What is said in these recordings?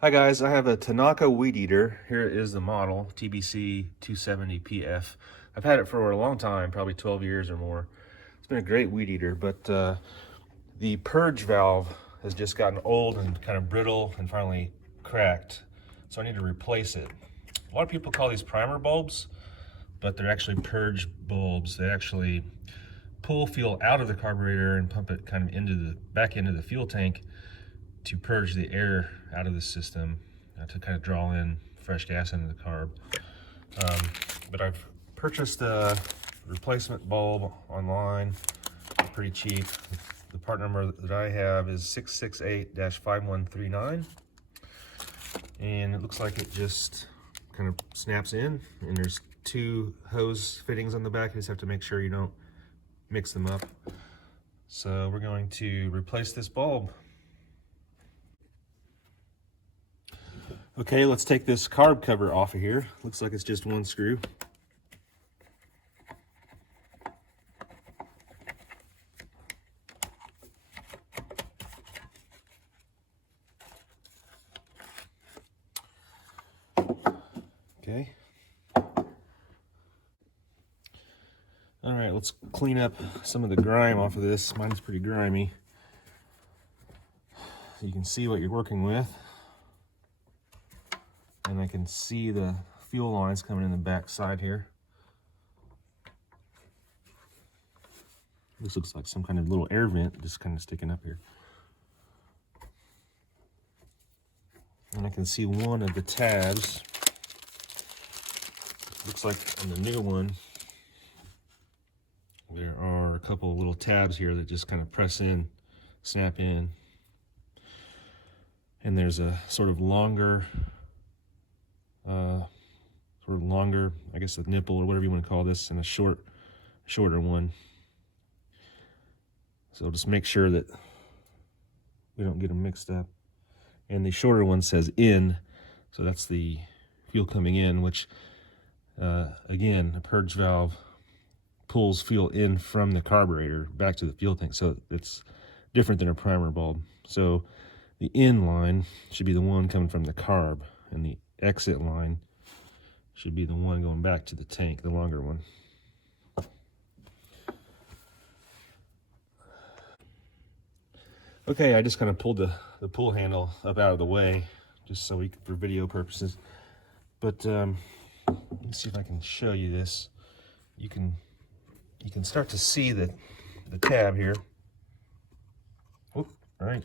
Hi guys, I have a Tanaka weed eater. Here is the model, TBC-270PF. I've had it for a long time, probably 12 years or more. It's been a great weed eater, but the purge valve has just gotten old and kind of brittle and finally cracked. So I need to replace it. A lot of people call these primer bulbs, but they're actually purge bulbs. They actually pull fuel out of the carburetor and pump it kind of back into the fuel tank to purge the air out of the system, to kind of draw in fresh gas into the carb. But I've purchased a replacement bulb online, pretty cheap. The part number that I have is 668-5139, and it looks like it just kind of snaps in, and there's two hose fittings on the back. You just have to make sure you don't mix them up. So we're going to replace this bulb. Okay, let's take this carb cover off of here. Looks like it's just one screw. Okay. All right, let's clean up some of the grime off of this. Mine's pretty grimy. So you can see what you're working with. And I can see the fuel lines coming in the back side here. This looks like some kind of little air vent just kind of sticking up here. And I can see one of the tabs. Looks like on the new one, there are a couple of little tabs here that just kind of press in, snap in. And there's a sort of longer, I guess a nipple or whatever you want to call this, and a shorter one. So just make sure that we don't get them mixed up. And the shorter one says in, so that's the fuel coming in, which again, a purge valve pulls fuel in from the carburetor back to the fuel tank, so it's different than a primer bulb. So the in line should be the one coming from the carb, and the exit line should be the one going back to the tank, the longer one. Okay, I just kind of pulled the pull handle up out of the way, just so for video purposes. But let me see if I can show you this. You can start to see the tab here. Oop, right.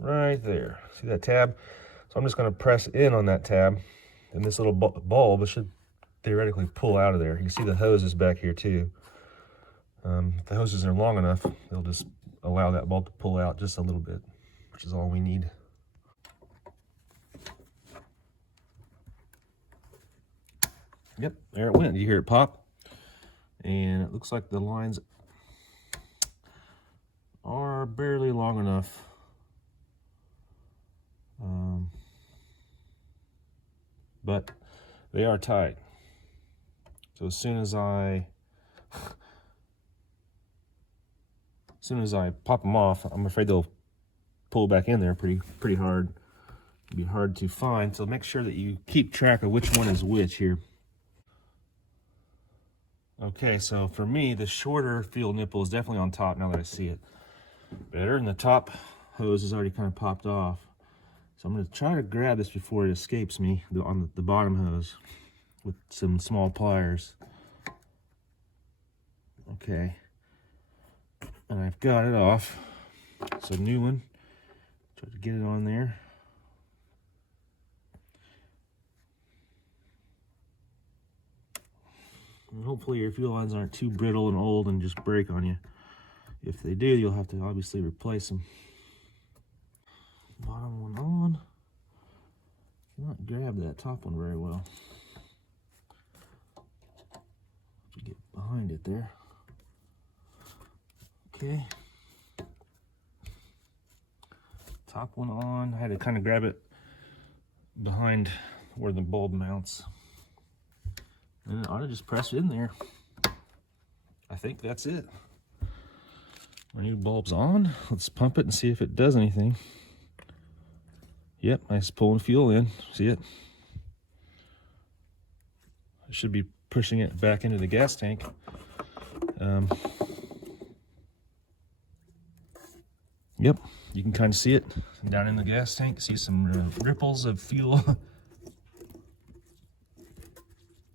Right there. See that tab? So I'm just going to press in on that tab, and this little bulb should theoretically pull out of there. You can see the hoses back here too. If the hoses are long enough, they'll just allow that bulb to pull out just a little bit, which is all we need. Yep, there it went. You hear it pop, and it looks like the lines are barely long enough. But they are tight. So as soon as I pop them off, I'm afraid they'll pull back in there pretty hard. It'll be hard to find. So make sure that you keep track of which one is which here. Okay, so for me, the shorter fuel nipple is definitely on top now that I see it better, and the top hose is already kind of popped off. So I'm going to try to grab this before it escapes me on the bottom hose with some small pliers. Okay, and I've got it off. It's a new one. Try to get it on there. And hopefully your fuel lines aren't too brittle and old and just break on you. If they do, you'll have to obviously replace them. Bottom one on. Not grab that top one very well. Get behind it there. Okay. Top one on. I had to kind of grab it behind where the bulb mounts. And I ought to just press it in there. I think that's it. Our new bulb's on. Let's pump it and see if it does anything. Yep, nice pulling fuel in. See it? I should be pushing it back into the gas tank. Yep, you can kind of see it down in the gas tank. See some ripples of fuel.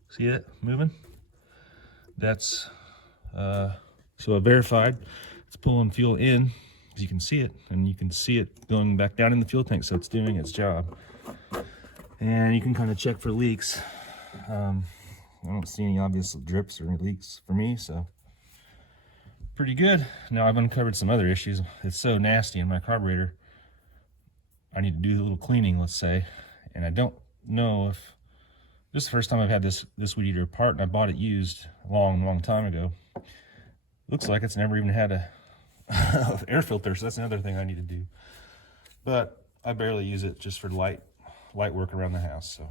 See it moving? That's so I verified it's pulling fuel in, because you can see it, and you can see it going back down in the fuel tank, so it's doing its job. And you can kind of check for leaks. I don't see any obvious drips or any leaks for me, so pretty good. Now I've uncovered some other issues. It's so nasty in my carburetor. I need to do a little cleaning, let's say, and I don't know if this is the first time I've had this weed eater apart, and I bought it used a long time ago. Looks like it's never even had a air filter, so that's another thing I need to do. But I barely use it, just for light work around the house. So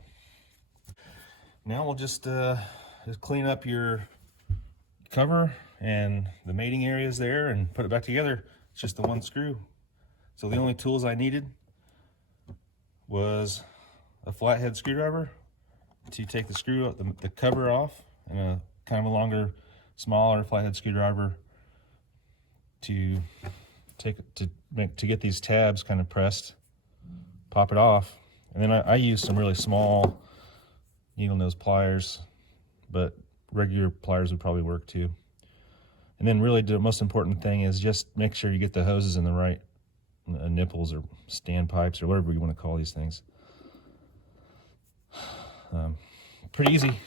now we'll just clean up your cover and the mating areas there and put it back together. It's just the one screw. So the only tools I needed was a flathead screwdriver to take the screw, the cover off, and a kind of a longer, smaller flathead screwdriver to get these tabs kind of pressed, pop it off. And then I use some really small needle nose pliers, but regular pliers would probably work too. And then really the most important thing is just make sure you get the hoses in the right nipples or standpipes or whatever you want to call these things. Pretty easy.